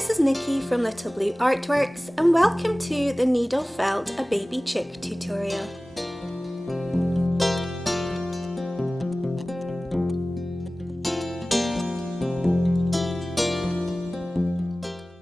this is Nikki from Little Blue Artworks and welcome to the Needle Felt a Baby Chick tutorial.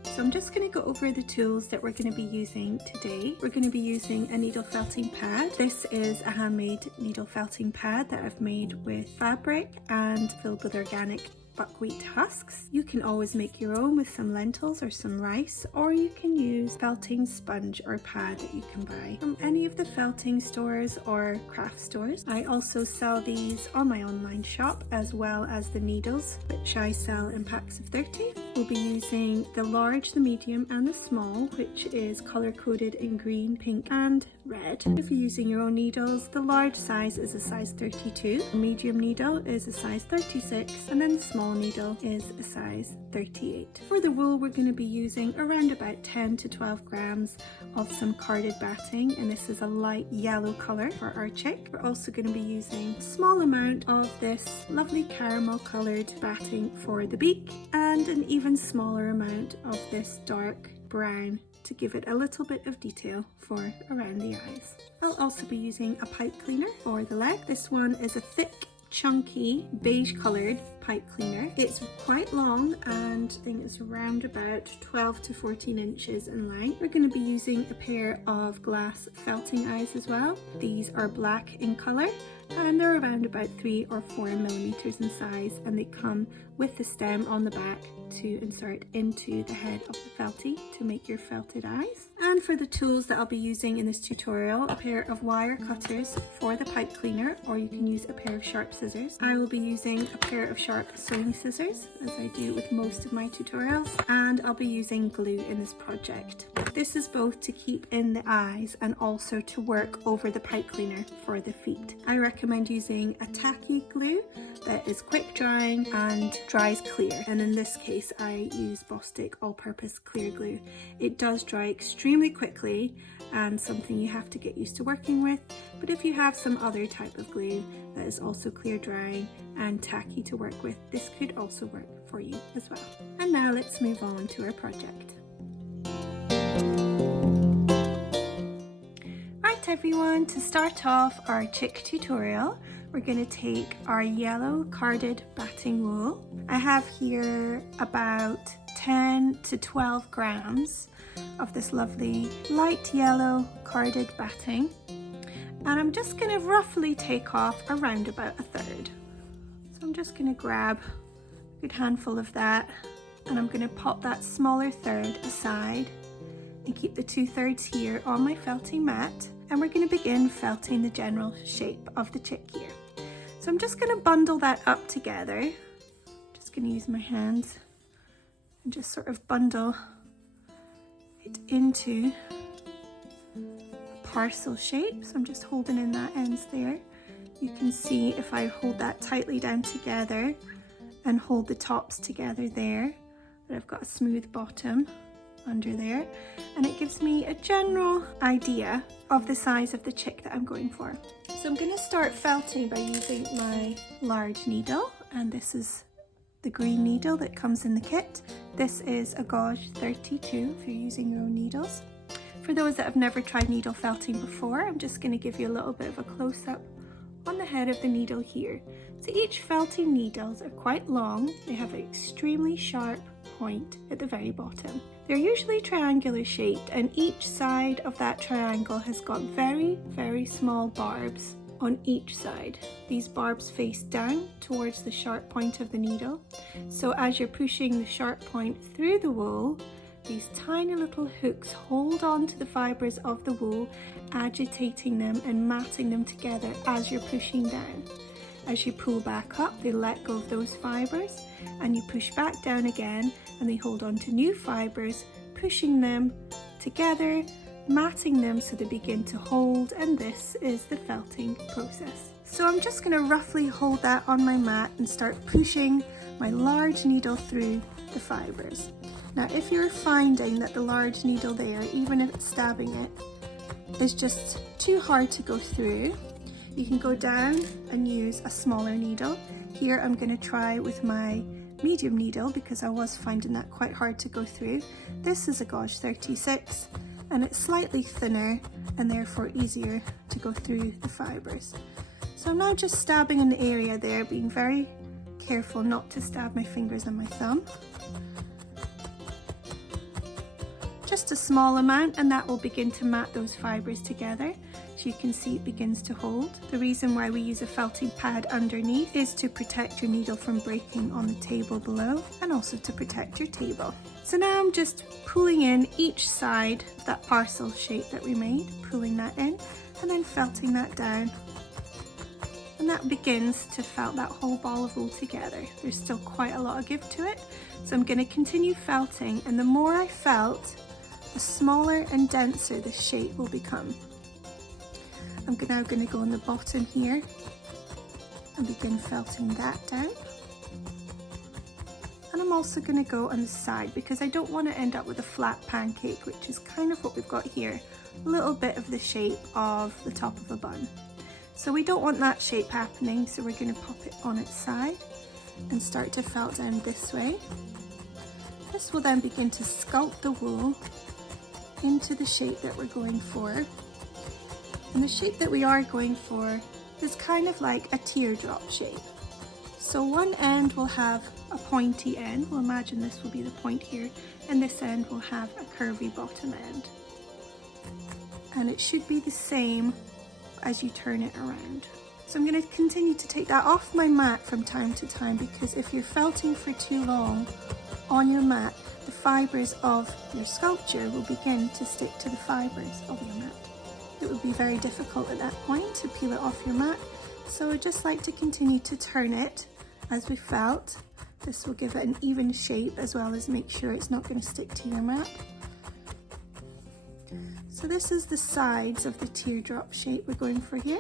So I'm just going to go over the tools that we're going to be using today. We're going to be using a needle felting pad. This is a handmade needle felting pad that I've made with fabric and filled with organic buckwheat husks. You can always make your own with some lentils or some rice, or you can use felting sponge or pad that you can buy from any of the felting stores or craft stores. I also sell these on my online shop, as well as the needles, which I sell in packs of 30. We'll be using the large, the medium and the small, which is color coded in green, pink and red. If you're using your own needles, the large size is a size 32, the medium needle is a size 36, and then the small needle is a size 38. For the wool, we're going to be using around about 10 to 12 grams of some carded batting, and this is a light yellow color for our chick. We're also going to be using a small amount of this lovely caramel colored batting for the beak, and an even smaller amount of this dark brown to give it a little bit of detail for around the eyes. I'll also be using a pipe cleaner for the leg. This one is a thick, chunky beige coloured pipe cleaner. It's quite long and I think it's around about 12 to 14 inches in length. We're going to be using a pair of glass felting eyes as well. These are black in colour and they're around about 3 or 4 millimeters in size, and they come with the stem on the back to insert into the head of the feltie to make your felted eyes. And for the tools that I'll be using in this tutorial, a pair of wire cutters for the pipe cleaner, or you can use a pair of sharp scissors. I will be using a pair of sharp sewing scissors, as I do with most of my tutorials, and I'll be using glue in this project. This is both to keep in the eyes and also to work over the pipe cleaner for the feet. I recommend using a tacky glue that is quick drying and dries clear, and in this case I use Bostik all-purpose clear glue. It does dry extremely quickly and something you have to get used to working with, but if you have some other type of glue that is also clear drying and tacky to work with, this could also work for you as well. And now let's move on to our project. Right everyone, to start off our chick tutorial, we're going to take our yellow carded batting wool. I have here about 10 to 12 grams of this lovely light yellow carded batting, and I'm just going to roughly take off around about a third. So I'm just going to grab a good handful of that, and I'm going to pop that smaller third aside and keep the 2/3 here on my felting mat, and we're going to begin felting the general shape of the chick here. So I'm just going to bundle that up together. Just going to use my hands and just sort of bundle it into a parcel shape. So I'm just holding in that ends there. You can see if I hold that tightly down together and hold the tops together there, that I've got a smooth bottom under there, and it gives me a general idea of the size of the chick that I'm going for. So I'm going to start felting by using my large needle, and this is the green needle that comes in the kit. This is a gauge 32 if you're using your own needles. For those that have never tried needle felting before, I'm just going to give you a little bit of a close-up on the head of the needle here. So each felting needles are quite long. They have an extremely sharp point at the very bottom. They're usually triangular shaped, and each side of that triangle has got very, very small barbs on each side. These barbs face down towards the sharp point of the needle. So as you're pushing the sharp point through the wool, these tiny little hooks hold on to the fibres of the wool, agitating them and matting them together as you're pushing down. As you pull back up, they let go of those fibres, and you push back down again and they hold on to new fibres, pushing them together, matting them so they begin to hold, and this is the felting process. So I'm just going to roughly hold that on my mat and start pushing my large needle through the fibres. Now if you're finding that the large needle there, even if it's stabbing it, is just too hard to go through, you can go down and use a smaller needle. Here I'm going to try with my medium needle because I was finding that quite hard to go through. This is a gauge 36 and it's slightly thinner and therefore easier to go through the fibres. So I'm now just stabbing in the area there, being very careful not to stab my fingers and my thumb. Just a small amount, and that will begin to mat those fibres together. So you can see it begins to hold. The reason why we use a felting pad underneath is to protect your needle from breaking on the table below and also to protect your table. So now I'm just pulling in each side of that parcel shape that we made, pulling that in and then felting that down. And that begins to felt that whole ball of wool together. There's still quite a lot of give to it. So I'm going to continue felting, and the more I felt, the smaller and denser the shape will become. I'm now going to go on the bottom here and begin felting that down. And I'm also going to go on the side because I don't want to end up with a flat pancake, which is kind of what we've got here. A little bit of the shape of the top of a bun. So we don't want that shape happening, so we're going to pop it on its side and start to felt down this way. This will then begin to sculpt the wool into the shape that we're going for. And the shape that we are going for is kind of like a teardrop shape. So one end will have a pointy end. We'll imagine this will be the point here, and this end will have a curvy bottom end. And it should be the same as you turn it around. So I'm going to continue to take that off my mat from time to time, because if you're felting for too long on your mat, the fibres of your sculpture will begin to stick to the fibres of your mat. It would be very difficult at that point to peel it off your mat. So I just like to continue to turn it as we felt. This will give it an even shape as well as make sure it's not going to stick to your mat. So this is the sides of the teardrop shape we're going for here.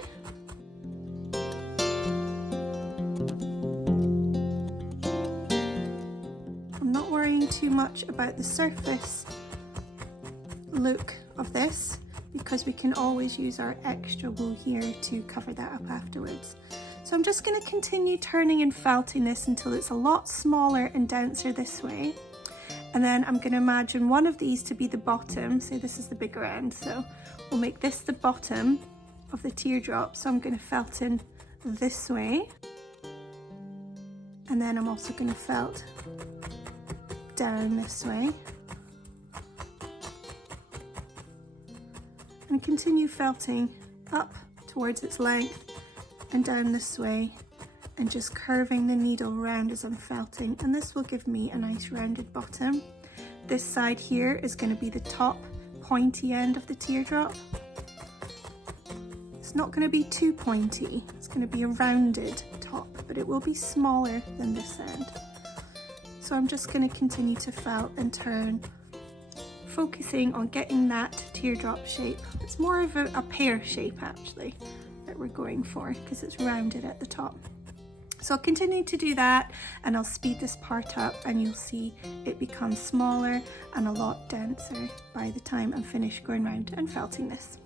I'm not worrying too much about the surface look of this because we can always use our extra wool here to cover that up afterwards. So I'm just going to continue turning and felting this until it's a lot smaller and denser this way. And then I'm going to imagine one of these to be the bottom. Say this is the bigger end, so we'll make this the bottom of the teardrop. So I'm going to felt in this way. And then I'm also going to felt down this way. And continue felting up towards its length and down this way, and just curving the needle round as I'm felting, and this will give me a nice rounded bottom. This side here is going to be the top pointy end of the teardrop. It's not going to be too pointy, it's going to be a rounded top, but it will be smaller than this end. So I'm just going to continue to felt and turn, focusing on getting that teardrop shape. It's more of a pear shape actually that we're going for because it's rounded at the top. So I'll continue to do that, and I'll speed this part up and you'll see it become smaller and a lot denser by the time I'm finished going round and felting this.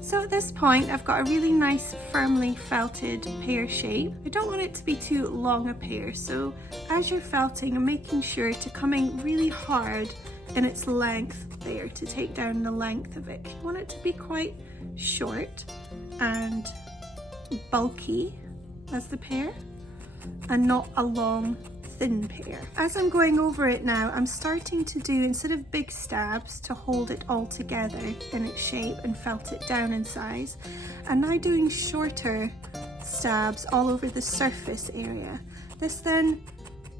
So at this point I've got a really nice firmly felted pear shape. I don't want it to be too long a pear, so as you're felting I'm making sure to come in really hard in its length there to take down the length of it. You want it to be quite short and bulky as the pear and not a long thin pair. As I'm going over it now, I'm starting to do, instead of big stabs to hold it all together in its shape and felt it down in size, I'm now doing shorter stabs all over the surface area. This then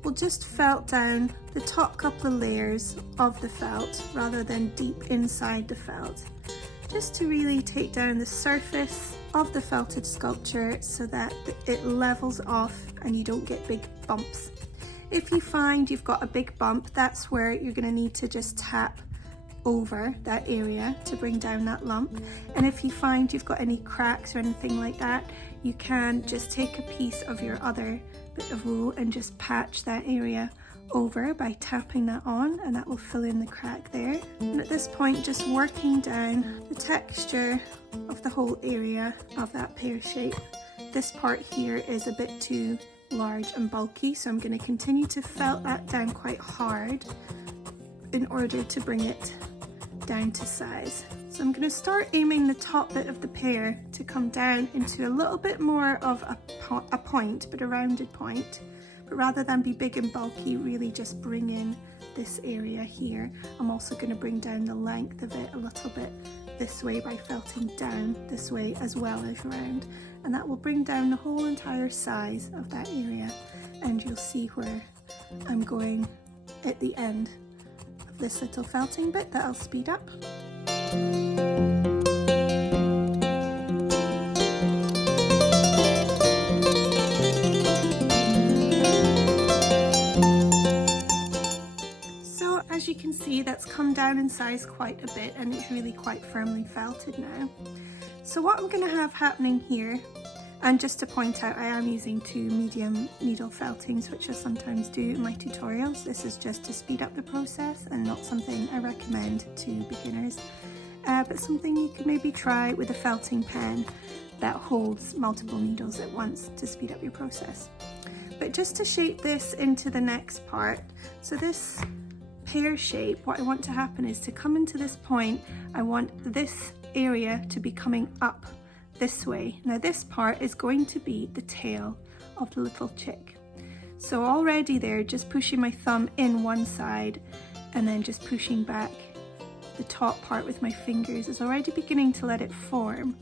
will just felt down the top couple of layers of the felt rather than deep inside the felt, just to really take down the surface of the felted sculpture so that it levels off and you don't get big bumps. If you find you've got a big bump, that's where you're going to need to just tap over that area to bring down that lump. And if you find you've got any cracks or anything like that, you can just take a piece of your other bit of wool and just patch that area over by tapping that on, and that will fill in the crack there. And at this point, just working down the texture of the whole area of that pear shape. This part here is a bit too large and bulky, so I'm going to continue to felt that down quite hard in order to bring it down to size. So I'm going to start aiming the top bit of the pear to come down into a little bit more of a point, but a rounded point. But rather than be big and bulky, really just bring in this area here. I'm also going to bring down the length of it a little bit this way by felting down this way as well as round. And that will bring down the whole entire size of that area. And you'll see where I'm going at the end of this little felting bit that I'll speed up. So as you can see, that's come down in size quite a bit and it's really quite firmly felted now. So what I'm going to have happening here, and just to point out, I am using 2 medium needle feltings, which I sometimes do in my tutorials. This is just to speed up the process and not something I recommend to beginners, but something you could maybe try with a felting pen that holds multiple needles at once to speed up your process. But just to shape this into the next part, so this pear shape, what I want to happen is to come into this point, I want this area to be coming up this way. Now this part is going to be the tail of the little chick. So already there, just pushing my thumb in one side and then just pushing back the top part with my fingers is already beginning to let it form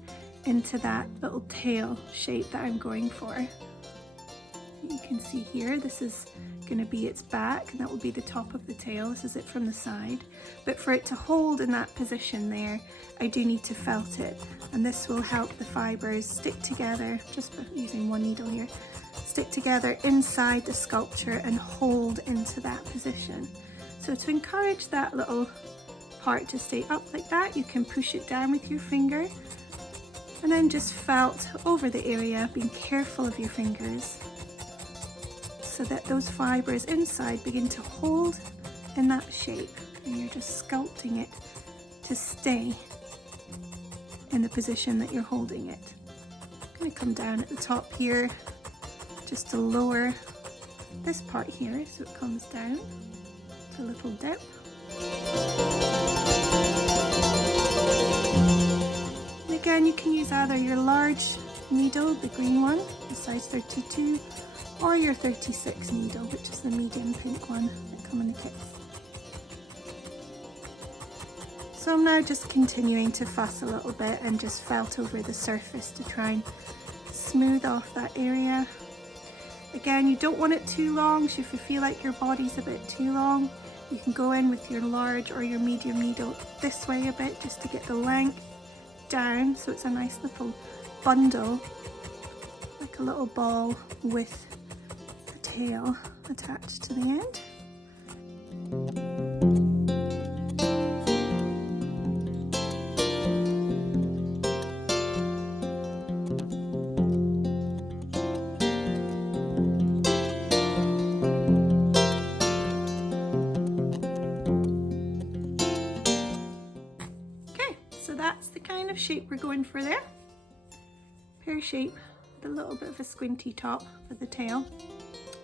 into that little tail shape that I'm going for. You can see here, this is going to be its back and that will be the top of the tail. This is it from the side, but for it to hold in that position there, I do need to felt it, and this will help the fibers stick together, just by using one needle here, stick together inside the sculpture and hold into that position. So to encourage that little part to stay up like that, you can push it down with your finger and then just felt over the area, being careful of your fingers, so that those fibers inside begin to hold in that shape, and you're just sculpting it to stay in the position that you're holding it. I'm going to come down at the top here just to lower this part here so it comes down to a little dip. And again, you can use either your large needle, the green one, the size 32, or your 36 needle, which is the medium pink one that come in the kits. So I'm now just continuing to fuss a little bit and just felt over the surface to try and smooth off that area. Again, you don't want it too long, so if you feel like your body's a bit too long, you can go in with your large or your medium needle this way a bit just to get the length down, so it's a nice little bundle, like a little ball with the tail attached to the end. That's the kind of shape we're going for there. Pear shape with a little bit of a squinty top for the tail.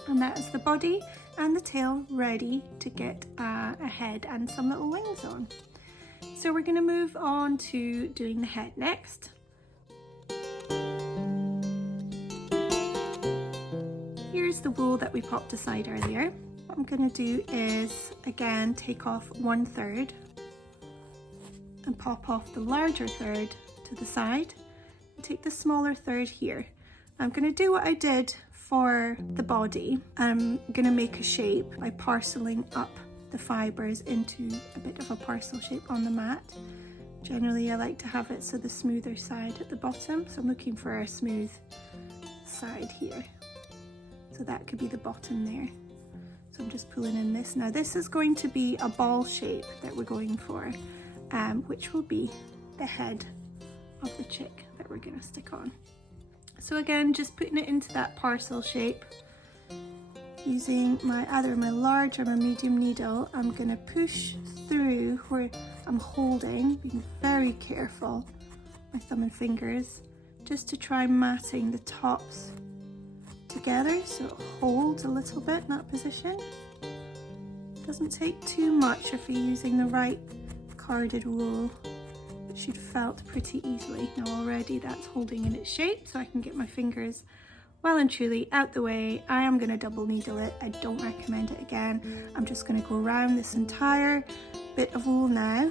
And that is the body and the tail ready to get a head and some little wings on. So we're going to move on to doing the head next. Here's the wool that we popped aside earlier. What I'm going to do is, again, take off 1/3 and pop off the larger third to the side and take the smaller third here. I'm going to do what I did for the body. I'm going to make a shape by parceling up the fibres into a bit of a parcel shape on the mat. Generally I like to have it so the smoother side at the bottom, so I'm looking for a smooth side here. So that could be the bottom there. So I'm just pulling in this. Now this is going to be a ball shape that we're going for, which will be the head of the chick that we're going to stick on. So again, just putting it into that parcel shape. Using either my large or my medium needle, I'm going to push through where I'm holding, being very careful, my thumb and fingers, just to try matting the tops together so it holds a little bit in that position. Doesn't take too much if you're using the right carded wool. It should felt pretty easily. Now already that's holding in its shape, so I can get my fingers well and truly out the way. I am going to double needle it. I don't recommend it again. I'm just going to go around this entire bit of wool now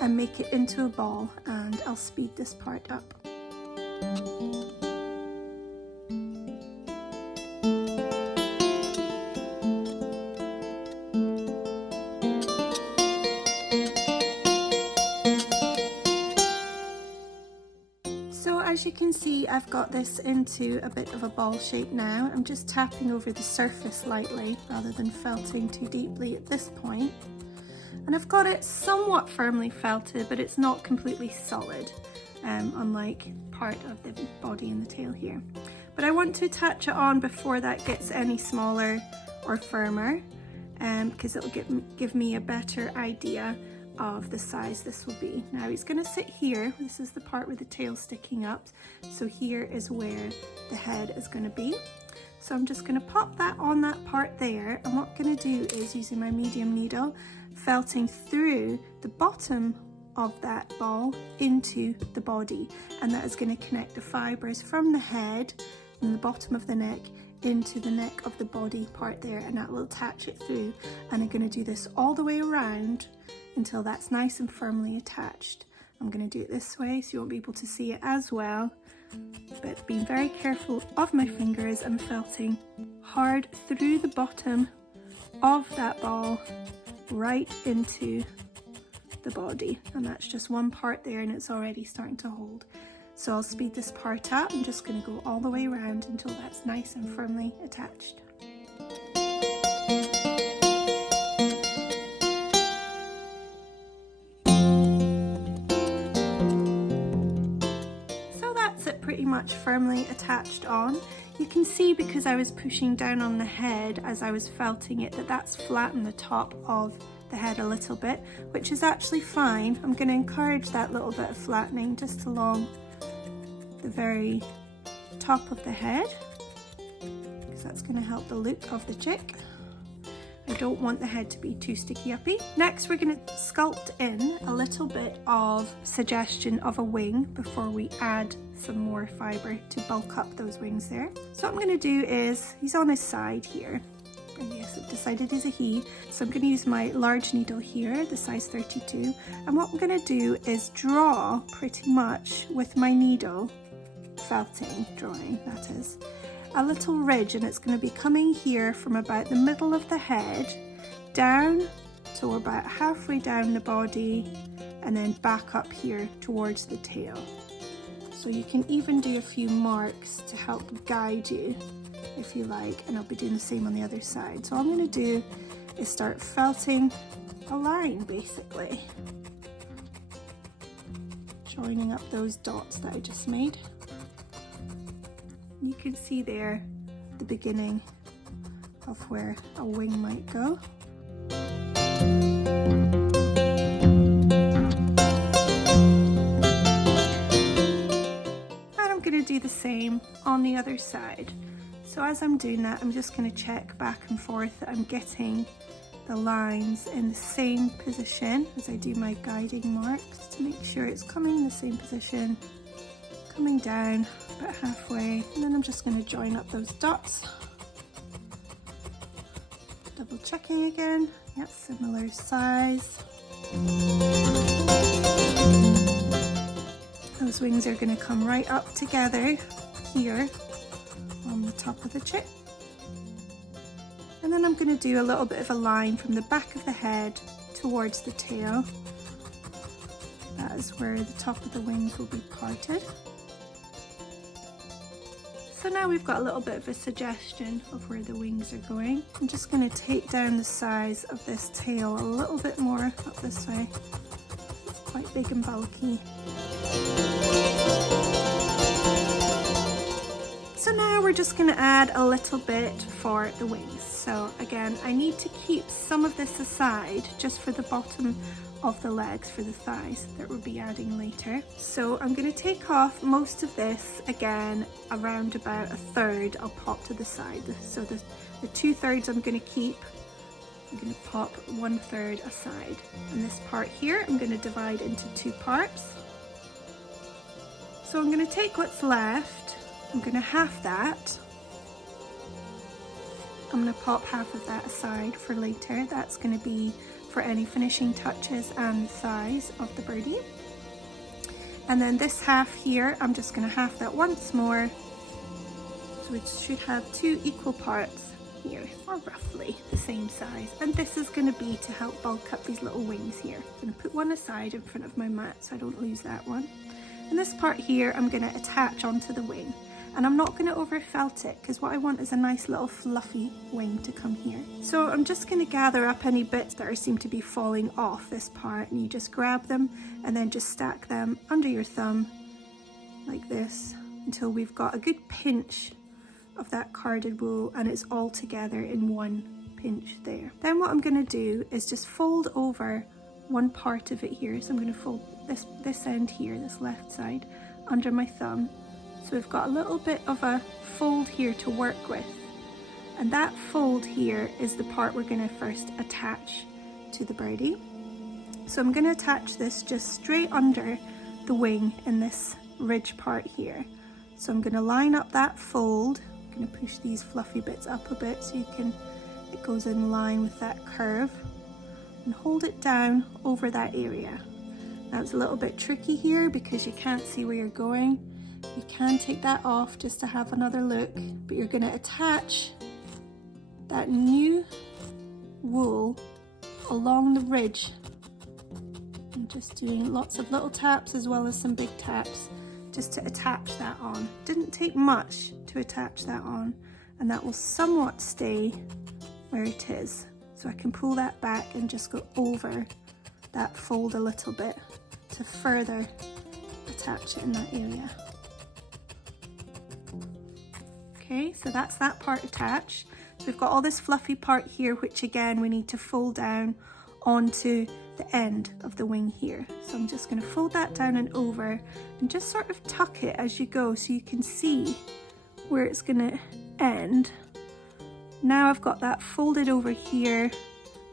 and make it into a ball, and I'll speed this part up. As you can see, I've got this into a bit of a ball shape now. I'm just tapping over the surface lightly rather than felting too deeply at this point. And I've got it somewhat firmly felted, but it's not completely solid, unlike part of the body and the tail here. But I want to attach it on before that gets any smaller or firmer, because it'll give me a better idea of the size this will be. Now he's going to sit here. This is the part with the tail sticking up, so here is where the head is going to be. So I'm just going to pop that on that part there, and what I'm going to do is, using my medium needle, felting through the bottom of that ball into the body, and that is going to connect the fibres from the head and the bottom of the neck into the neck of the body part there, and that will attach it through. And I'm going to do this all the way around until that's nice and firmly attached. I'm going to do it this way so you won't be able to see it as well, but being very careful of my fingers and felting hard through the bottom of that ball right into the body. And that's just one part there, and it's already starting to hold. So I'll speed this part up. I'm just going to go all the way around until that's nice and firmly attached. Pretty much firmly attached on. You can see, because I was pushing down on the head as I was felting it, that that's flattened the top of the head a little bit, which is actually fine. I'm going to encourage that little bit of flattening just along the very top of the head, because that's going to help the look of the chick. I don't want the head to be too sticky uppy. Next, we're going to sculpt in a little bit of suggestion of a wing before we add some more fibre to bulk up those wings there. So what I'm going to do is, he's on his side here. And yes, I've decided he's a he. So I'm going to use my large needle here, the size 32. And what I'm going to do is draw pretty much with my needle, drawing that is, a little ridge, and it's going to be coming here from about the middle of the head down to about halfway down the body, and then back up here towards the tail. So you can even do a few marks to help guide you if you like, and I'll be doing the same on the other side. So all I'm going to do is start felting a line, basically, joining up those dots that I just made. You can see there the beginning of where a wing might go. And I'm going to do the same on the other side. So as I'm doing that, I'm just going to check back and forth that I'm getting the lines in the same position as I do my guiding marks, to make sure it's coming in the same position, coming down about halfway, and then I'm just going to join up those dots double checking again. Yep, similar size. Those wings are going to come right up together here on the top of the chick. And then I'm going to do a little bit of a line from the back of the head towards the tail. That is where the top of the wings will be parted. So now we've got a little bit of a suggestion of where the wings are going. I'm just going to take down the size of this tail a little bit more up this way. It's quite big and bulky. So now we're just going to add a little bit for the wings. So again, I need to keep some of this aside just for the bottom of the legs, for the thighs that we'll be adding later. So I'm going to take off most of this, again around about a third I'll pop to the side. So the 2/3 I'm going to keep. I'm going to pop 1/3 aside. And this part here I'm going to divide into 2 parts. So I'm going to take what's left, I'm going to half that. I'm going to pop half of that aside for later. That's going to be for any finishing touches and thighs of the birdie. And then this half here, I'm just going to half that once more. So we should have 2 equal parts here, or roughly the same size. And this is going to be to help bulk up these little wings here. I'm going to put one aside in front of my mat so I don't lose that one. And this part here, I'm going to attach onto the wing. And I'm not going to over felt it, because what I want is a nice little fluffy wing to come here. So I'm just going to gather up any bits that seem to be falling off this part, and you just grab them and then just stack them under your thumb like this until we've got a good pinch of that carded wool and it's all together in one pinch there. Then what I'm going to do is just fold over one part of it here. So I'm going to fold this end here, this left side, under my thumb. So we've got a little bit of a fold here to work with. And that fold here is the part we're going to first attach to the birdie. So I'm going to attach this just straight under the wing in this ridge part here. So I'm going to line up that fold. I'm going to push these fluffy bits up a bit so it goes in line with that curve, and hold it down over that area. Now it's a little bit tricky here because you can't see where you're going. You can take that off just to have another look, but you're going to attach that new wool along the ridge. I'm just doing lots of little taps as well as some big taps just to attach that on. Didn't take much to attach that on, and that will somewhat stay where it is. So I can pull that back and just go over that fold a little bit to further attach it in that area. Okay, so that's that part attached. So we've got all this fluffy part here, which again we need to fold down onto the end of the wing here. So I'm just going to fold that down and over and just sort of tuck it as you go so you can see where it's going to end. Now I've got that folded over here,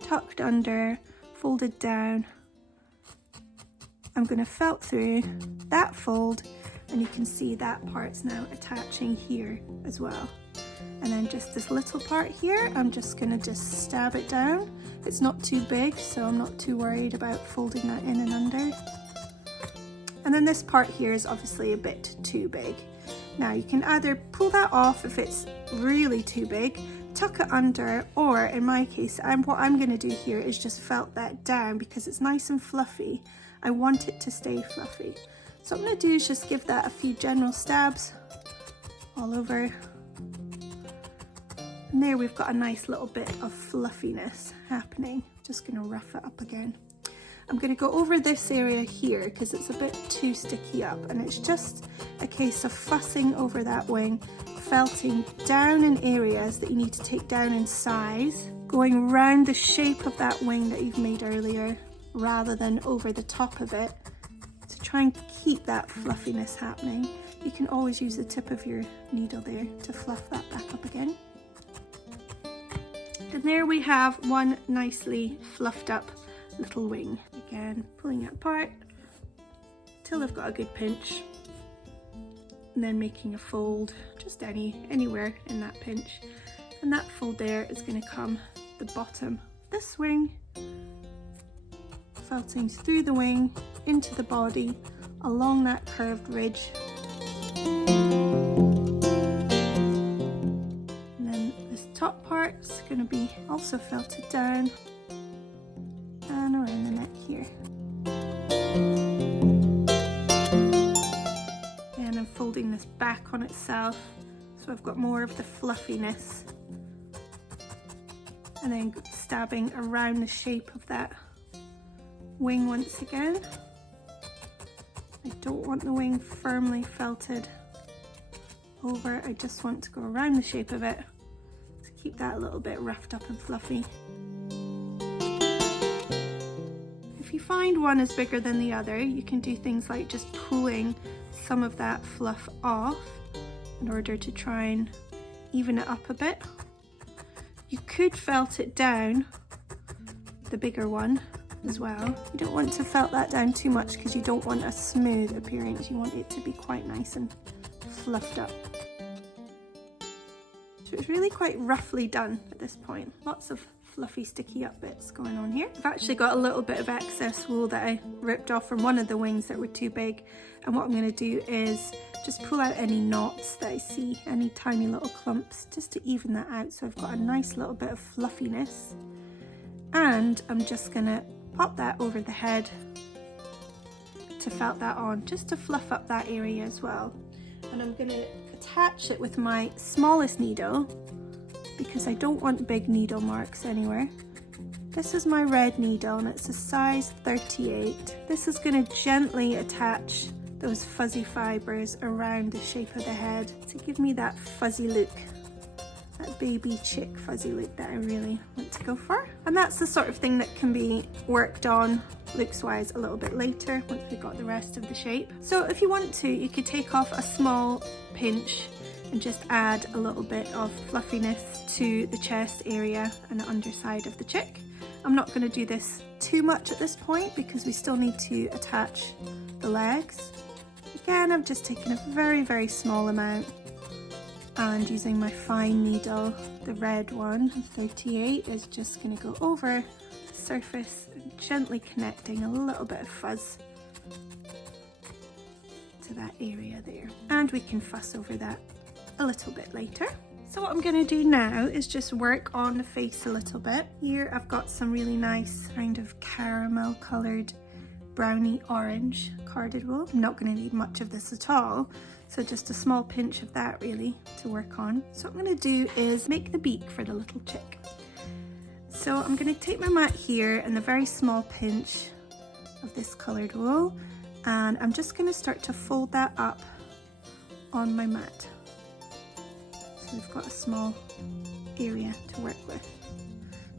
tucked under, folded down. I'm going to felt through that fold, and you can see that part's now attaching here as well. And then just this little part here, I'm just going to just stab it down. It's not too big, so I'm not too worried about folding that in and under. And then this part here is obviously a bit too big. Now you can either pull that off if it's really too big, tuck it under, or in my case, what I'm going to do here is just felt that down because it's nice and fluffy. I want it to stay fluffy. So what I'm going to do is just give that a few general stabs all over. And there we've got a nice little bit of fluffiness happening. Just going to rough it up again. I'm going to go over this area here because it's a bit too sticky up, and it's just a case of fussing over that wing, felting down in areas that you need to take down in size, going round the shape of that wing that you've made earlier rather than over the top of it, to try and keep that fluffiness happening. You can always use the tip of your needle there to fluff that back up again. And there we have one nicely fluffed up little wing. Again, pulling it apart till I've got a good pinch, and then making a fold just anywhere in that pinch, and that fold there is going to come the bottom of this wing, felting through the wing, into the body, along that curved ridge. And then this top part's going to be also felted down and around the neck here. And I'm folding this back on itself, so I've got more of the fluffiness. And then stabbing around the shape of that wing once again. I don't want the wing firmly felted over, I just want to go around the shape of it to keep that a little bit roughed up and fluffy. If you find one is bigger than the other, you can do things like just pulling some of that fluff off in order to try and even it up a bit. You could felt it down, the bigger one as well. You don't want to felt that down too much because you don't want a smooth appearance. You want it to be quite nice and fluffed up. So it's really quite roughly done at this point. Lots of fluffy sticky up bits going on here. I've actually got a little bit of excess wool that I ripped off from one of the wings that were too big, and what I'm going to do is just pull out any knots that I see, any tiny little clumps, just to even that out, so I've got a nice little bit of fluffiness. And I'm just going to pop that over the head to felt that on, just to fluff up that area as well. And I'm going to attach it with my smallest needle because I don't want big needle marks anywhere. This is my red needle and it's a size 38. This is going to gently attach those fuzzy fibres around the shape of the head to give me that fuzzy look, that baby chick fuzzy look that I really want to go for. And that's the sort of thing that can be worked on looks wise a little bit later once we've got the rest of the shape. So if you want to, you could take off a small pinch and just add a little bit of fluffiness to the chest area and the underside of the chick. I'm not going to do this too much at this point because we still need to attach the legs. Again, I've just taken a very, very small amount and using my fine needle, the red one, 38, is just going to go over the surface and gently connecting a little bit of fuzz to that area there. And we can fuss over that a little bit later. So what I'm going to do now is just work on the face a little bit. Here I've got some really nice kind of caramel coloured browny orange carded wool. I'm not going to need much of this at all, so just a small pinch of that really to work on. So what I'm going to do is make the beak for the little chick. So I'm going to take my mat here and a very small pinch of this coloured wool, and I'm just going to start to fold that up on my mat. So we've got a small area to work with.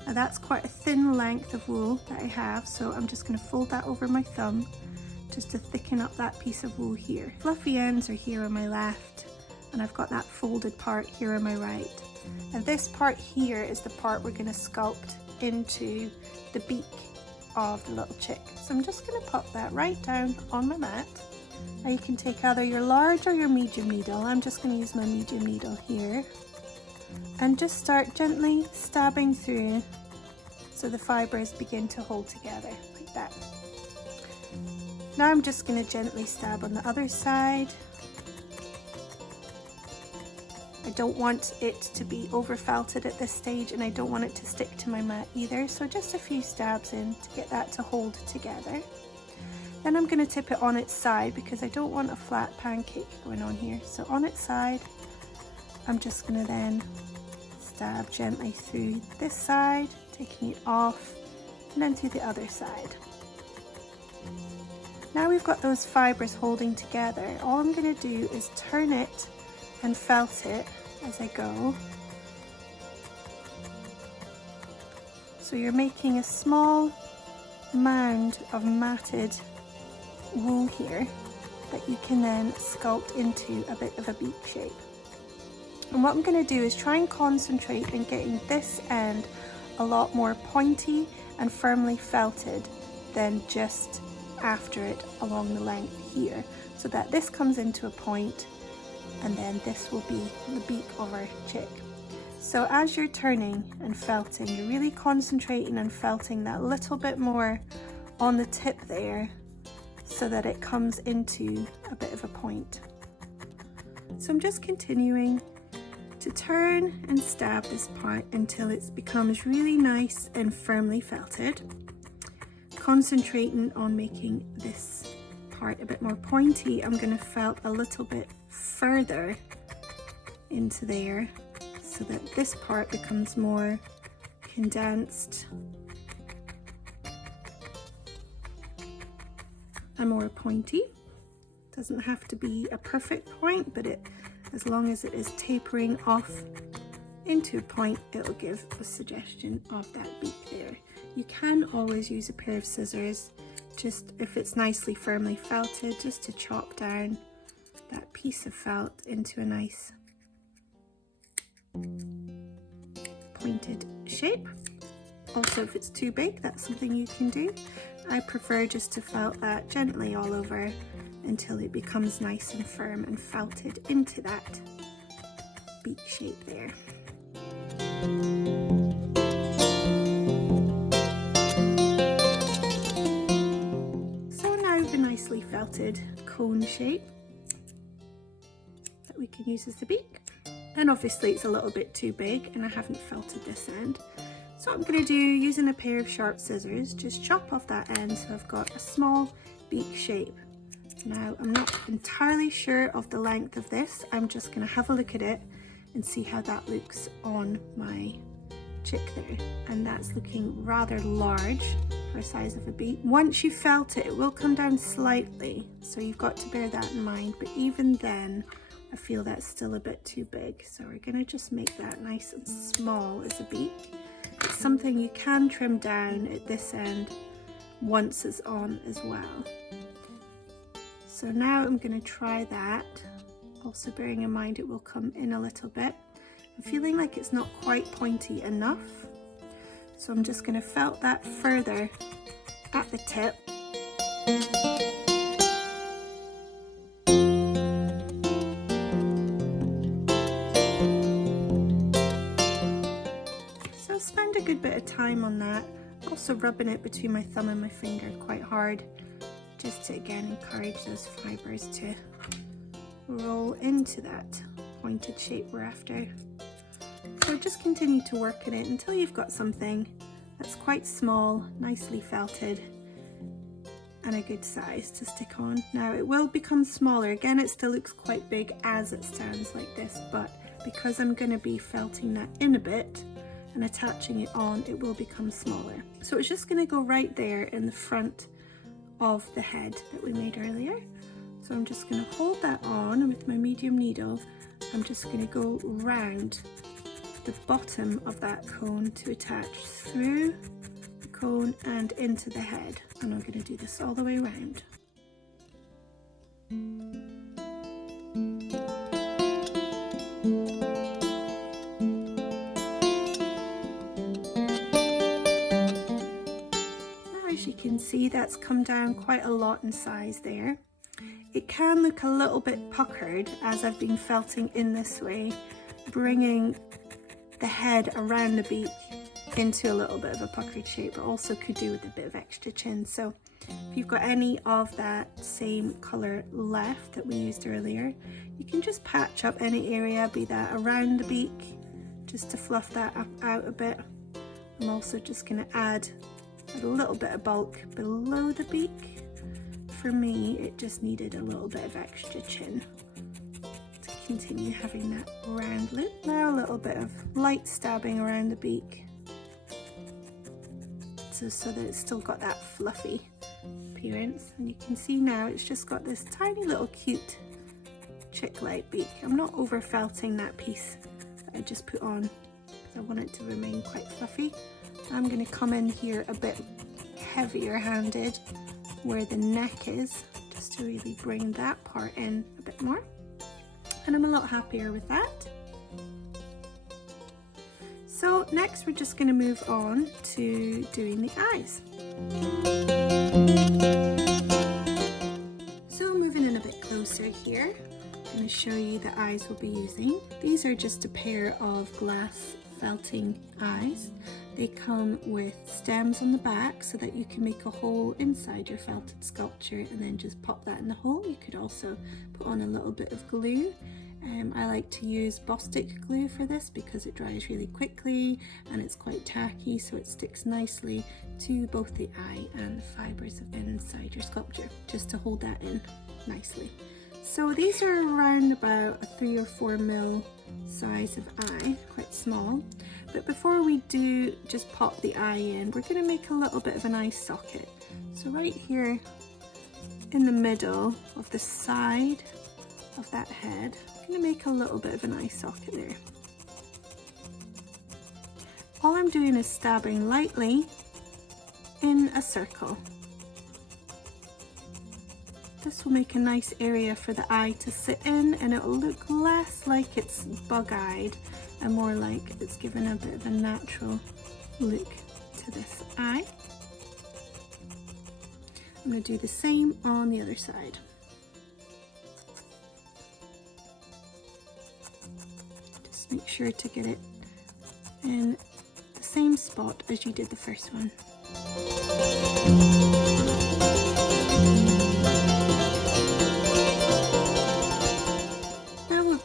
Now that's quite a thin length of wool that I have, so I'm just going to fold that over my thumb just to thicken up that piece of wool here. Fluffy ends are here on my left, and I've got that folded part here on my right. And this part here is the part we're going to sculpt into the beak of the little chick. So I'm just going to pop that right down on my mat. Now you can take either your large or your medium needle. I'm just going to use my medium needle here. And just start gently stabbing through so the fibres begin to hold together like that. Now I'm just going to gently stab on the other side. I don't want it to be over felted at this stage, and I don't want it to stick to my mat either, so just a few stabs in to get that to hold together. Then I'm going to tip it on its side because I don't want a flat pancake going on here. So on its side, I'm just going to then stab gently through this side, taking it off, and then through the other side. Now we've got those fibres holding together, all I'm going to do is turn it and felt it as I go. So you're making a small mound of matted wool here that you can then sculpt into a bit of a beak shape. And what I'm going to do is try and concentrate on getting this end a lot more pointy and firmly felted than just after it along the length here, so that this comes into a point and then this will be the beak of our chick. So as you're turning and felting, you're really concentrating on felting that little bit more on the tip there so that it comes into a bit of a point. So I'm just continuing to turn and stab this part until it becomes really nice and firmly felted, concentrating on making this part a bit more pointy. I'm going to felt a little bit further into there so that this part becomes more condensed and more pointy. Doesn't have to be a perfect point, but as long as it is tapering off into a point, it'll give a suggestion of that beak there. You can always use a pair of scissors, just if it's nicely firmly felted, just to chop down that piece of felt into a nice pointed shape. Also, if it's too big, that's something you can do. I prefer just to felt that gently all over until it becomes nice and firm and felted into that beak shape there. So now the nicely felted cone shape that we can use as the beak. And obviously it's a little bit too big and I haven't felted this end. So what I'm going to do, using a pair of sharp scissors, just chop off that end so I've got a small beak shape. Now, I'm not entirely sure of the length of this. I'm just going to have a look at it and see how that looks on my chick there. And that's looking rather large for a size of a beak. Once you felt it, it will come down slightly, so you've got to bear that in mind. But even then, I feel that's still a bit too big. So we're going to just make that nice and small as a beak. It's something you can trim down at this end once it's on as well. So now I'm going to try that, also bearing in mind it will come in a little bit. I'm feeling like it's not quite pointy enough, so I'm just going to felt that further at the tip. So I'll spend a good bit of time on that, also rubbing it between my thumb and my finger quite hard, just to again encourage those fibres to roll into that pointed shape we're after. So just continue to work on it until you've got something that's quite small, nicely felted, and a good size to stick on. Now it will become smaller. Again, it still looks quite big as it stands like this, but because I'm going to be felting that in a bit and attaching it on, it will become smaller. So it's just going to go right there in the front of the head that we made earlier. So I'm just going to hold that on, and with my medium needle I'm just going to go round the bottom of that cone to attach through the cone and into the head, and I'm going to do this all the way around. As you can see, that's come down quite a lot in size there. It can look a little bit puckered as I've been felting in this way, bringing the head around the beak into a little bit of a puckered shape, but also could do with a bit of extra chin. So if you've got any of that same colour left that we used earlier, you can just patch up any area, be that around the beak, just to fluff that up out a bit. I'm also just going to add a little bit of bulk below the beak. For me, it just needed a little bit of extra chin to continue having that round loop. Now a little bit of light stabbing around the beak, so that it's still got that fluffy appearance. And you can see now it's just got this tiny little cute chick-like beak. I'm not over felting that piece that I just put on because I want it to remain quite fluffy. I'm going to come in here a bit heavier handed where the neck is, just to really bring that part in a bit more, and I'm a lot happier with that. So next we're just going to move on to doing the eyes. So moving in a bit closer here, going to show you the eyes we'll be using. These are just a pair of glass felting eyes. They come with stems on the back so that you can make a hole inside your felted sculpture and then just pop that in the hole. You could also put on a little bit of glue. I like to use Bostik glue for this because it dries really quickly and it's quite tacky, so it sticks nicely to both the eye and the fibres inside your sculpture, just to hold that in nicely. So these are around about a 3 or 4 mil size of eye, quite small. But before we do just pop the eye in, we're going to make a little bit of an eye socket. So right here in the middle of the side of that head, I'm going to make a little bit of an eye socket there. All I'm doing is stabbing lightly in a circle. This will make a nice area for the eye to sit in, and it will look less like it's bug-eyed and more like it's given a bit of a natural look to this eye. I'm going to do the same on the other side. Just make sure to get it in the same spot as you did the first one.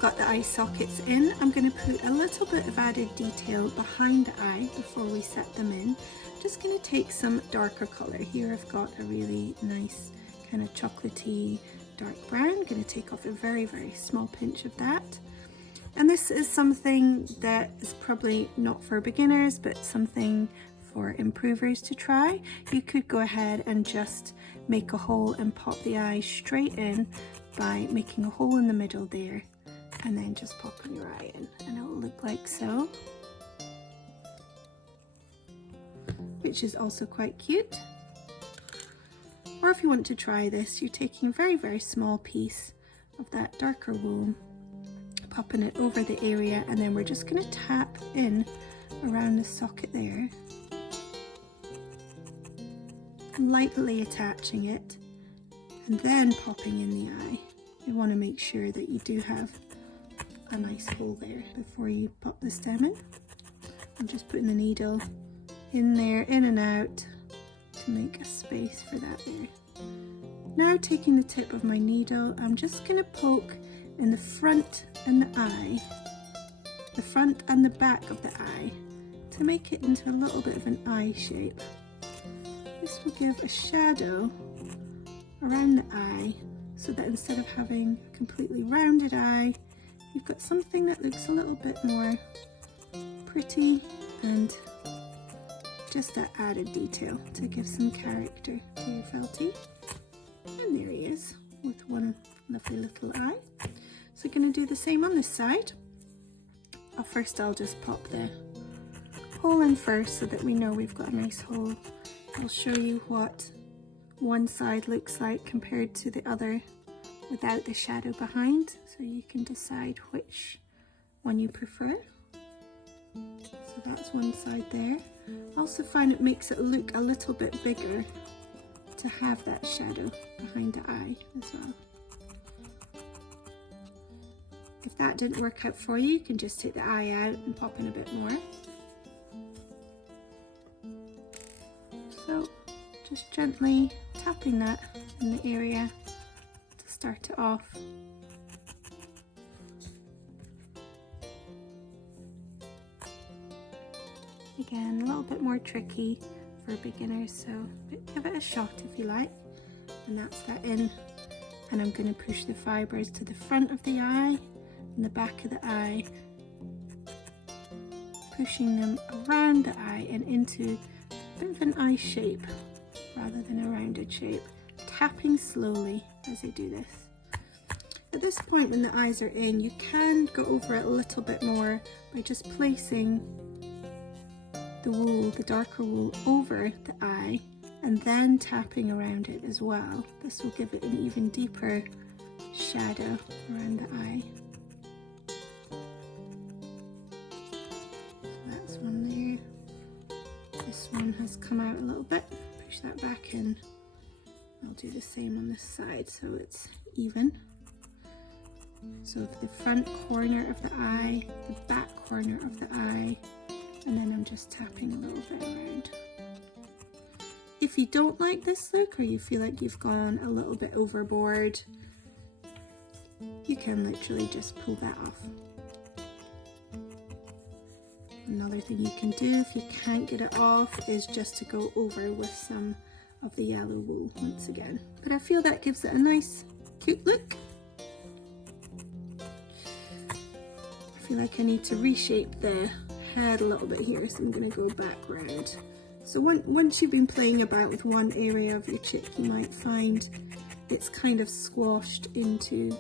Got the eye sockets in, I'm going to put a little bit of added detail behind the eye before we set them in. Just going to take some darker colour. Here I've got a really nice kind of chocolatey dark brown. I'm going to take off a very, very small pinch of that. And this is something that is probably not for beginners, but something for improvers to try. You could go ahead and just make a hole and pop the eye straight in by making a hole in the middle there, and then just popping your eye in, and it will look like so, which is also quite cute. Or if you want to try this, you're taking a very, very small piece of that darker wool, popping it over the area, and then we're just going to tap in around the socket there, lightly attaching it, and then popping in the eye. You want to make sure that you do have a nice hole there before you pop the stem in. I'm just putting the needle in there, in and out, to make a space for that there. Now taking the tip of my needle, I'm just going to poke in the front and the eye, the front and the back of the eye, to make it into a little bit of an eye shape. This will give a shadow around the eye, so that instead of having a completely rounded eye, you've got something that looks a little bit more pretty and just that added detail to give some character to your felty. And there he is with one lovely little eye. So we're going to do the same on this side. First I'll just pop the hole in first so that we know we've got a nice hole. I'll show you what one side looks like compared to the other without the shadow behind, so you can decide which one you prefer. So that's one side there. I also find it makes it look a little bit bigger to have that shadow behind the eye as well. If that didn't work out for you, you can just take the eye out and pop in a bit more. So just gently tapping that in the area to start it off. Again, a little bit more tricky for beginners, so give it a shot if you like. And that's that in. And I'm going to push the fibres to the front of the eye and the back of the eye, pushing them around the eye and into a bit of an eye shape rather than a rounded shape, tapping slowly as I do this. At this point when the eyes are in, you can go over it a little bit more by just placing the wool, the darker wool, over the eye and then tapping around it as well. This will give it an even deeper shadow around the eye. So that's one there. This one has come out a little bit. Push that back in. I'll do the same on this side so it's even. So the front corner of the eye, the back corner of the eye, and then I'm just tapping a little bit around. If you don't like this look, or you feel like you've gone a little bit overboard, you can literally just pull that off. Another thing you can do if you can't get it off is just to go over with some of the yellow wool once again. But I feel that gives it a nice, cute look. I feel like I need to reshape the head a little bit here, so I'm going to go back round. So once you've been playing about with one area of your chick, you might find it's kind of squashed into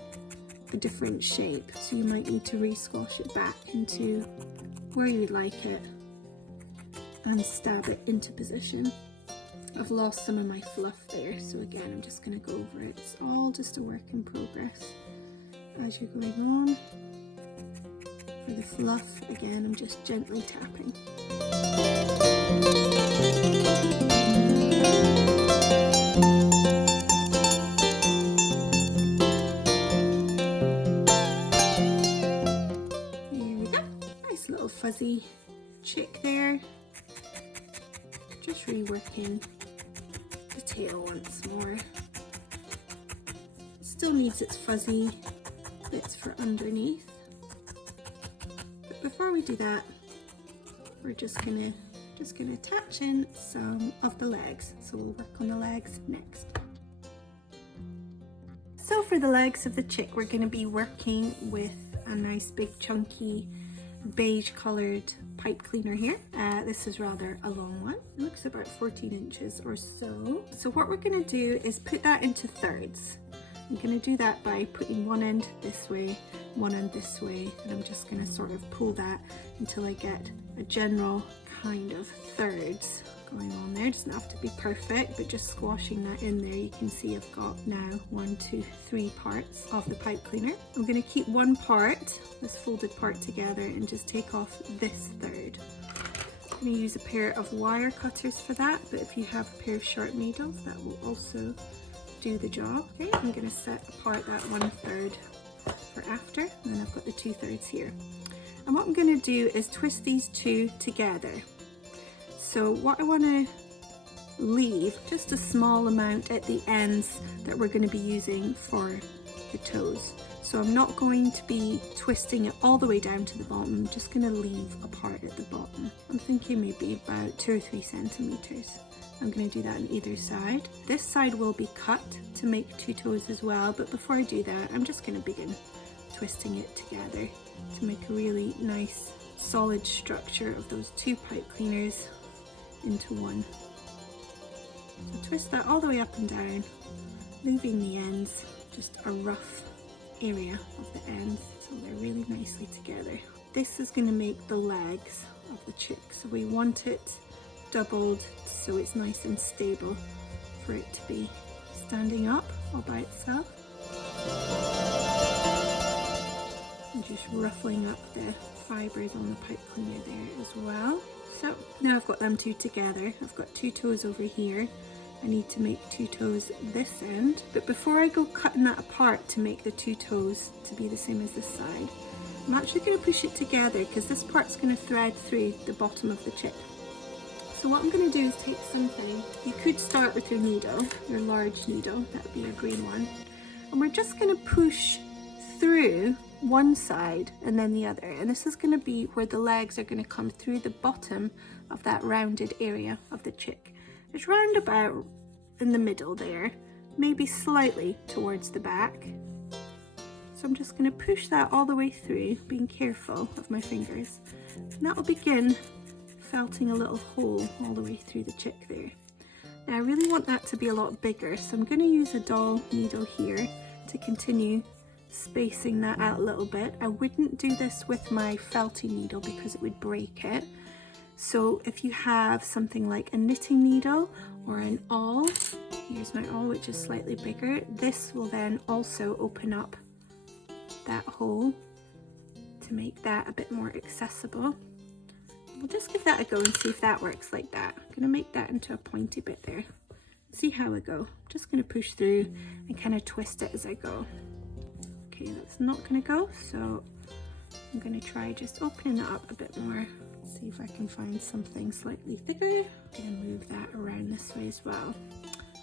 a different shape. So you might need to re-squash it back into where you'd like it and stab it into position. I've lost some of my fluff there, so again I'm just going to go over it. It's all just a work in progress as you're going on. For the fluff, again I'm just gently tapping. There we go, nice little fuzzy chick there. Just reworking the tail once more. It still needs its fuzzy bits for underneath. But before we do that, we're just gonna attach in some of the legs. So we'll work on the legs next. So for the legs of the chick, we're gonna be working with a nice big chunky beige colored pipe cleaner here. This is rather a long one. It looks about 14 inches or so. So what we're gonna do is put that into thirds. I'm gonna do that by putting one end this way, one end this way, and I'm just gonna sort of pull that until I get a general kind of thirds going on there. It doesn't have to be perfect, but just squashing that in there, you can see I've got now 1, 2, 3 parts of the pipe cleaner. I'm going to keep one part, this folded part, together and just take off this third. I'm going to use a pair of wire cutters for that, but if you have a pair of sharp needles, that will also do the job. Okay, I'm going to set apart that 1/3 for after, and then I've got the 2/3 here. And what I'm going to do is twist these two together. So what I want to leave, just a small amount at the ends that we're going to be using for the toes. So I'm not going to be twisting it all the way down to the bottom, I'm just going to leave a part at the bottom. I'm thinking maybe about 2 or 3 centimeters. I'm going to do that on either side. This side will be cut to make 2 toes as well, but before I do that, I'm just going to begin twisting it together to make a really nice solid structure of those 2 pipe cleaners into one. So twist that all the way up and down, leaving the ends just a rough area of the ends so they're really nicely together. This is going to make the legs of the chick, so we want it doubled so it's nice and stable for it to be standing up all by itself. And just ruffling up the fibres on the pipe cleaner there as well. So now I've got them 2 together. I've got 2 toes over here. I need to make 2 toes this end. But before I go cutting that apart to make the 2 toes to be the same as this side, I'm actually going to push it together because this part's going to thread through the bottom of the chick. So what I'm going to do is take something. You could start with your needle, your large needle, that would be your green one. And we're just going to push through one side and then the other, and this is going to be where the legs are going to come through the bottom of that rounded area of the chick. It's round about in the middle there, maybe slightly towards the back. So I'm just going to push that all the way through, being careful of my fingers, and that will begin felting a little hole all the way through the chick there. Now I really want that to be a lot bigger, so I'm going to use a doll needle here to continue spacing that out a little bit. I wouldn't do this with my felting needle because it would break it. So if you have something like a knitting needle or an awl, here's my awl which is slightly bigger, this will then also open up that hole to make that a bit more accessible. We'll just give that a go and see if that works like that. I'm going to make that into a pointy bit there. See how I go. I'm just going to push through and kind of twist it as I go. Okay, that's not gonna go, so I'm gonna try just opening it up a bit more. See if I can find something slightly thicker and move that around this way as well.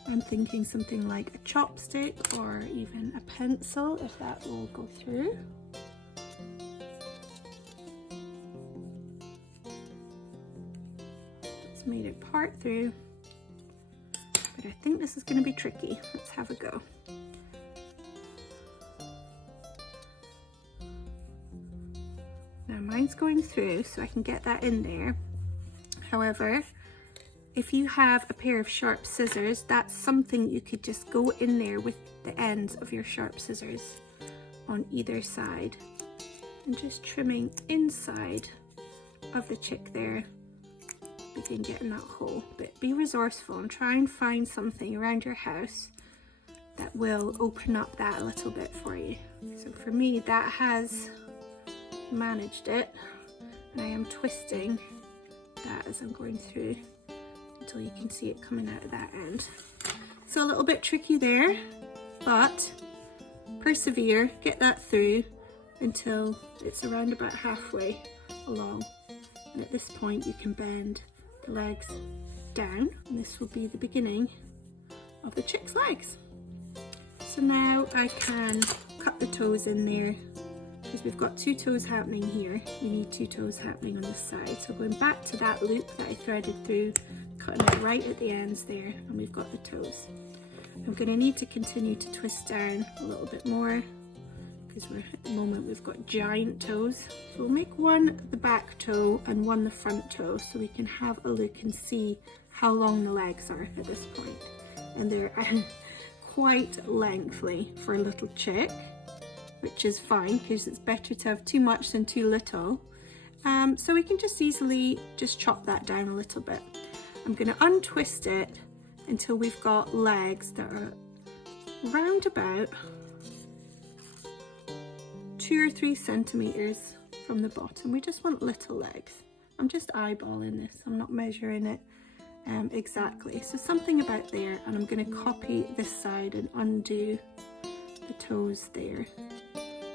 I'm thinking something like a chopstick or even a pencil, if that will go through. It's made it part through, but I think this is going to be tricky. Let's have a go. Now mine's going through, so I can get that in there. However, if you have a pair of sharp scissors, that's something you could just go in there with the ends of your sharp scissors on either side and just trimming inside of the chick there, begin getting that hole. But be resourceful and try and find something around your house that will open up that a little bit for you. So for me, that has managed it, and I am twisting that as I'm going through until you can see it coming out of that end. So a little bit tricky there, but persevere, get that through until it's around about halfway along. And at this point you can bend the legs down, and this will be the beginning of the chick's legs. So now I can cut the toes in there, because we've got 2 toes happening here. We need 2 toes happening on this side. So going back to that loop that I threaded through, cutting it right at the ends there, and we've got the toes. I'm going to need to continue to twist down a little bit more, because at the moment we've got giant toes. So we'll make one the back toe and one the front toe, so we can have a look and see how long the legs are at this point. And they're quite lengthy for a little chick, which is fine, because it's better to have too much than too little. So we can just easily just chop that down a little bit. I'm going to untwist it until we've got legs that are round about 2 or 3 centimeters from the bottom. We just want little legs. I'm just eyeballing this, I'm not measuring it exactly. So something about there, and I'm going to copy this side and undo the toes there.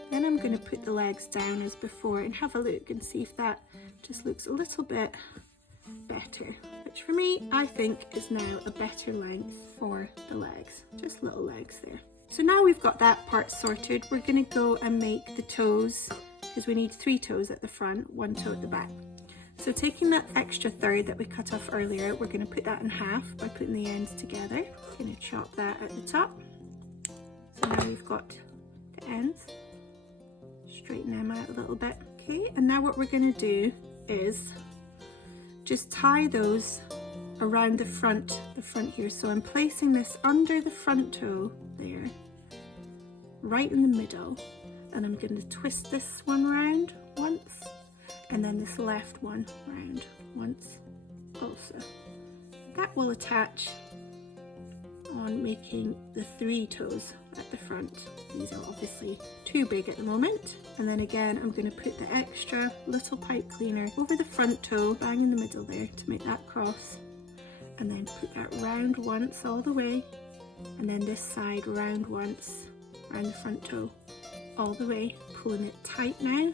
Then I'm going to put the legs down as before and have a look and see if that just looks a little bit better, which for me I think is now a better length for the legs, just little legs there. So now we've got that part sorted, we're going to go and make the toes, because we need 3 toes at the front, 1 toe at the back. So taking that extra third that we cut off earlier, we're going to put that in half by putting the ends together. I'm going to chop that at the top. So now we've got the ends, straighten them out a little bit. Okay, and now what we're going to do is just tie those around the front here. So I'm placing this under the front toe there, right in the middle, and I'm going to twist this one round once, and then this left one round once also. That will attach on making the 3 toes at the front. These are obviously too big at the moment. And then again, I'm going to put the extra little pipe cleaner over the front toe, bang in the middle there to make that cross, and then put that round once all the way, and then this side round once around the front toe all the way, pulling it tight now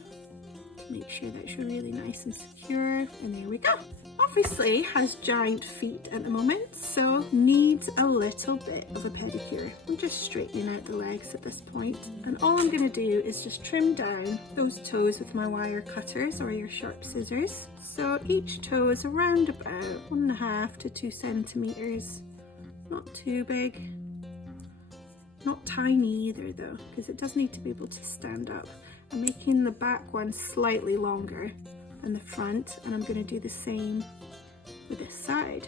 to make sure that's really nice and secure. And there we go. Obviously has giant feet at the moment, so needs a little bit of a pedicure. I'm just straightening out the legs at this point, and all I'm going to do is just trim down those toes with my wire cutters or your sharp scissors. So each toe is around about 1.5 to 2 centimeters. Not too big, not tiny either though, because it does need to be able to stand up. I'm making the back one slightly longer than the front, and I'm going to do the same with this side.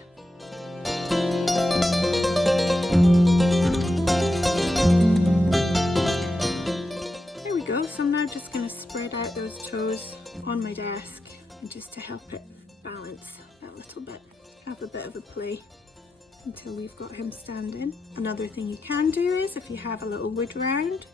There we go. So I'm now just going to spread out those toes on my desk, and just to help it balance a little bit, have a bit of a play until we've got him standing. Another thing you can do is, if you have a little wood round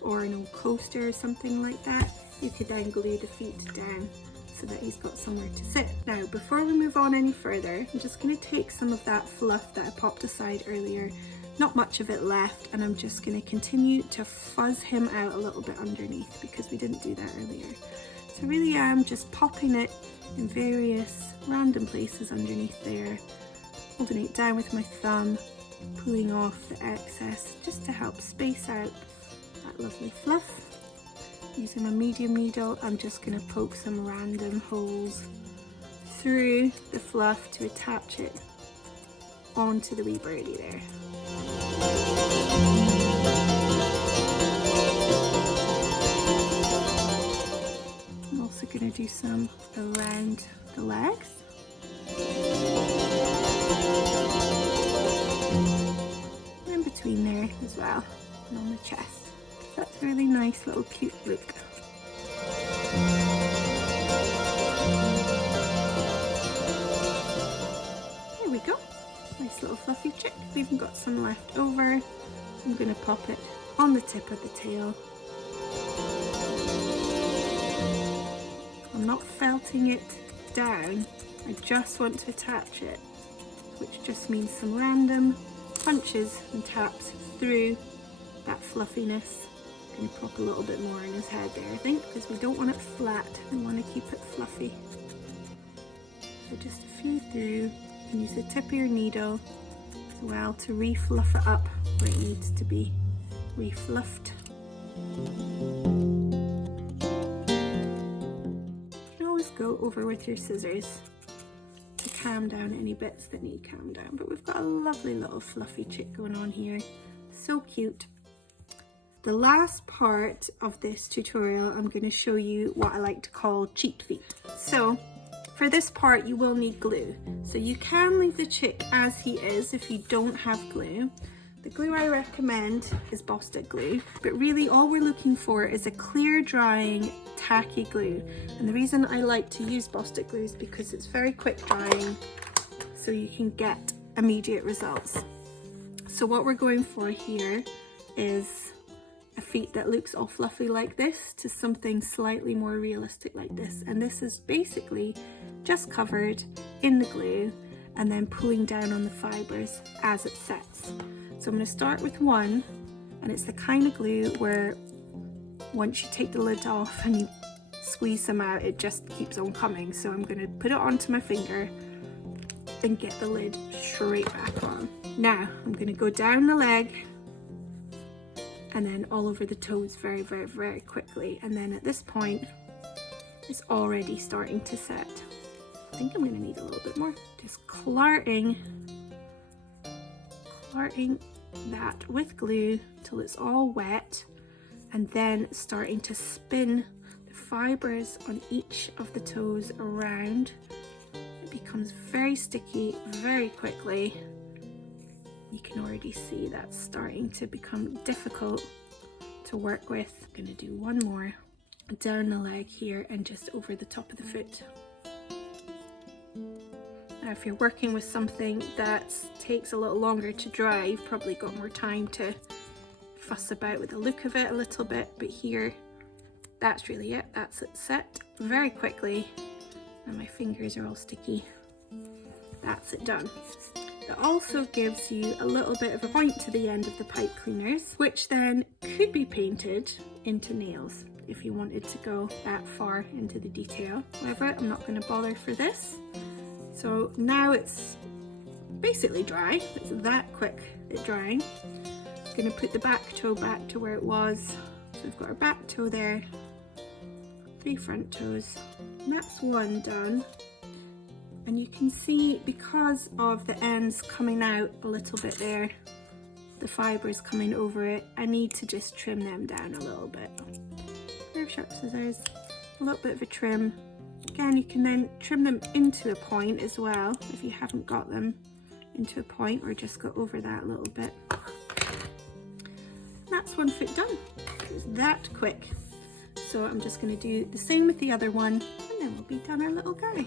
or an old coaster or something like that, you could then glue the feet down so that he's got somewhere to sit. Now, before we move on any further, I'm just going to take some of that fluff that I popped aside earlier not much of it left, and I'm just going to continue to fuzz him out a little bit underneath because we didn't do that earlier. So really I'm just popping it in various random places underneath there, holding it down with my thumb, pulling off the excess just to help space out that lovely fluff. Using my medium needle, I'm just going to poke some random holes through the fluff to attach it onto the wee birdie there. I'm also going to do some around the legs. And between there as well, and on the chest. That's a really nice little cute look. There we go. Nice little fluffy chick. We've even got some left over. I'm going to pop it on the tip of the tail. I'm not felting it down. I just want to attach it, which just means some random punches and taps through that fluffiness. I'm going to pop a little bit more in his head there, I think, because we don't want it flat. We want to keep it fluffy. So just a few through. You can use the tip of your needle as well to re-fluff it up where it needs to be re-fluffed. You can always go over with your scissors to calm down any bits that need calm down. But we've got a lovely little fluffy chick going on here. So cute. The last part of this tutorial, I'm going to show you what I like to call cheat feet. So for this part, you will need glue. So you can leave the chick as he is if you don't have glue. The glue I recommend is Bostik glue, but really all we're looking for is a clear drying tacky glue. And the reason I like to use Bostik glue is because it's very quick drying, so you can get immediate results. So what we're going for here is a feet that looks all fluffy like this to something slightly more realistic like this. And this is basically just covered in the glue and then pulling down on the fibers as it sets. So I'm going to start with one, and it's the kind of glue where once you take the lid off and you squeeze them out, it just keeps on coming. So I'm going to put it onto my finger and get the lid straight back on. Now I'm going to go down the leg and then all over the toes very, very, very quickly. And then at this point, it's already starting to set. I think I'm going to need a little bit more. Just clarting that with glue till it's all wet, and then starting to spin the fibers on each of the toes around. It becomes very sticky very quickly. You can already see that's starting to become difficult to work with. I'm going to do one more down the leg here and just over the top of the foot. Now if you're working with something that takes a little longer to dry, you've probably got more time to fuss about with the look of it a little bit, but here that's really it. That's it set very quickly, and my fingers are all sticky. That's it done. It also gives you a little bit of a point to the end of the pipe cleaners, which then could be painted into nails if you wanted to go that far into the detail. However, I'm not going to bother for this. So now it's basically dry. It's that quick at drying. I'm going to put the back toe back to where it was. So we've got our back toe there, 3 front toes, and that's one done. And you can see, because of the ends coming out a little bit there, the fibres coming over it, I need to just trim them down a little bit. Pair of sharp scissors, a little bit of a trim. Again, you can then trim them into a point as well if you haven't got them into a point, or just go over that a little bit. That's one foot done. It was that quick. So I'm just going to do the same with the other one, and then we'll be done our little guy.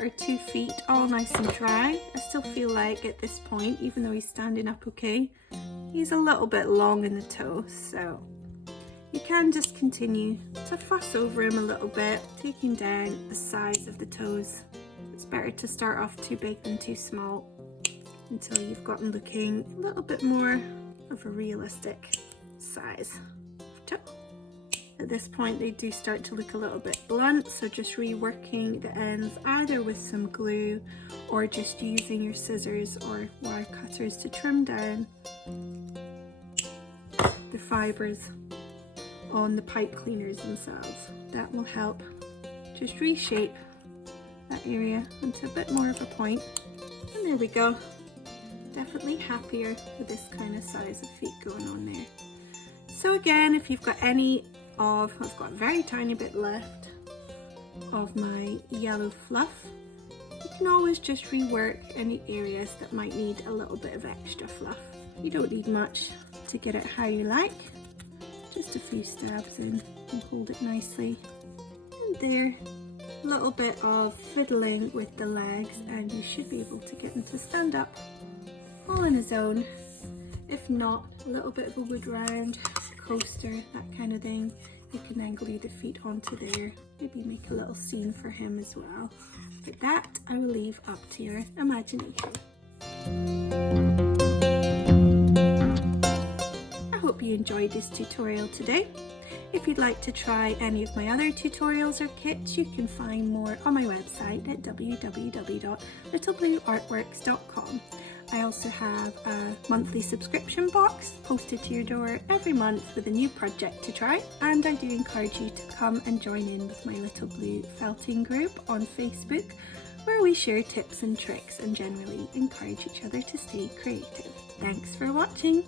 got our 2 feet all nice and dry. I still feel like at this point, even though he's standing up okay, he's a little bit long in the toe, so you can just continue to fuss over him a little bit, taking down the size of the toes. It's better to start off too big than too small until you've gotten looking a little bit more of a realistic size of toe. At this point they do start to look a little bit blunt, so just reworking the ends either with some glue or just using your scissors or wire cutters to trim down the fibres on the pipe cleaners themselves. That will help just reshape that area into a bit more of a point. And there we go. Definitely happier with this kind of size of feet going on there. So again, if you've got any of, I've got a very tiny bit left of my yellow fluff, you can always just rework any areas that might need a little bit of extra fluff. You don't need much to get it how you like. Just a few stabs in and hold it nicely. And there, a little bit of fiddling with the legs and you should be able to get him to stand up all on his own. If not, a little bit of a wood round, coaster, that kind of thing. You can then glue the feet onto there. Maybe make a little scene for him as well. But that I will leave up to your imagination. I hope you enjoyed this tutorial today. If you'd like to try any of my other tutorials or kits, you can find more on my website at www.littleblueartworks.com. I also have a monthly subscription box posted to your door every month with a new project to try, and I do encourage you to come and join in with my Little Blue Felting group on Facebook, where we share tips and tricks and generally encourage each other to stay creative. Thanks for watching!